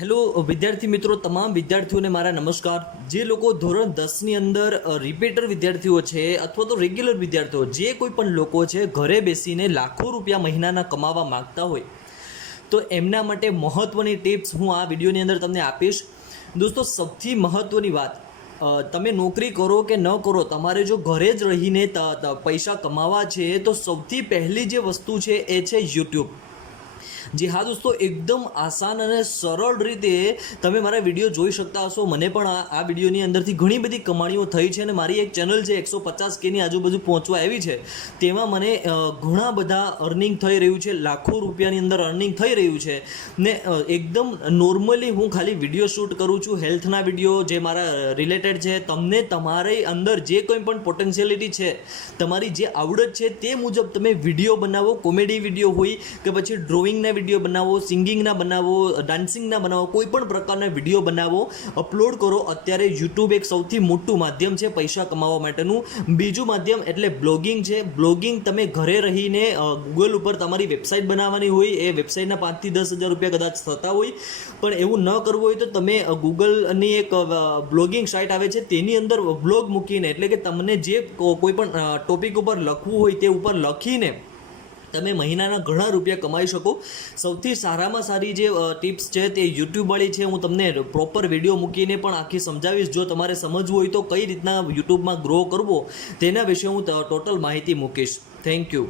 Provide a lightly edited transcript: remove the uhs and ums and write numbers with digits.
Hello વિદ્યાર્થી મિત્રો, તમામ વિદ્યાર્થીઓને મારા નમસ્કાર। જે લોકો ધોરણ 10ની અંદર રિપીટર વિદ્યાર્થીઓ છે અથવા તો રેગ્યુલર વિદ્યાર્થીઓ, જે કોઈ પણ લોકો છે ઘરે બેસીને લાખો રૂપિયા મહિનાના કમાવા માંગતા હોય તો એમના માટે મહત્ત્વની ટિપ્સ હું આ વિડીયોની અંદર તમને આપીશ। દોસ્તો, સૌથી મહત્ત્વની વાત, તમે નોકરી કરો કે ન કરો, તમારે જો ઘરે જ રહીને પૈસા કમાવા છે તો સૌથી પહેલી જે વસ્તુ છે એ છે યુટ્યુબ। જી હા દોસ્તો, એકદમ આસાન અને સરળ રીતે તમે મારા વિડીયો જોઈ શકતા હશો। મને પણ આ વિડીયોની અંદરથી ઘણી બધી કમાણીઓ થઈ છે અને મારી એક ચેનલ છે 150Kની આજુબાજુ પહોંચવા આવી છે, તેમાં મને ઘણા બધા અર્નિંગ થઈ રહ્યું છે, લાખો રૂપિયાની અંદર અર્નિંગ થઈ રહ્યું છે ને એકદમ નોર્મલી હું ખાલી વિડીયો શૂટ કરું છું, હેલ્થના વિડીયો જે મારા રિલેટેડ છે। તમને તમારી અંદર જે કોઈ પણ પોટેન્શિયલિટી છે, તમારી જે આવડત છે તે મુજબ તમે વિડીયો બનાવો। કોમેડી વિડીયો હોય કે પછી ડ્રોઈંગના વિડીયો બનાવો, સિંગિંગના બનાવો, ડાન્સિંગના બનાવો, કોઈ પણ પ્રકારના વિડીયો બનાવો, અપલોડ કરો। અત્યારે યુટ્યુબ એક સૌથી મોટું માધ્યમ છે પૈસા કમાવા માટેનું। બીજું માધ્યમ એટલે બ્લોગિંગ છે। બ્લોગિંગ તમે ઘરે રહીને ગૂગલ ઉપર તમારી વેબસાઇટ બનાવવાની હોય, એ વેબસાઇટના 5 થી 10 હજાર રૂપિયા કદાચ થતા હોય, પણ એવું ન કરવું હોય તો તમે ગૂગલની એક બ્લોગિંગ સાઇટ આવે છે, તેની અંદર બ્લોગ મૂકીને, એટલે કે તમને જે કોઈ પણ ટોપિક ઉપર લખવું હોય તે ઉપર લખીને તમે મહિનાના ઘણા રૂપિયા કમાઈ શકો। સૌથી સારામાં સારી જે ટિપ્સ છે તે યુટ્યુબવાળી છે। હું તમને પ્રોપર વિડીયો મૂકીને પણ આખી સમજાવીશ। જો તમારે સમજવું હોય તો કઈ રીતના યુટ્યુબમાં ગ્રો કરવો તેના વિશે હું ટોટલ માહિતી મૂકીશ। Thank you.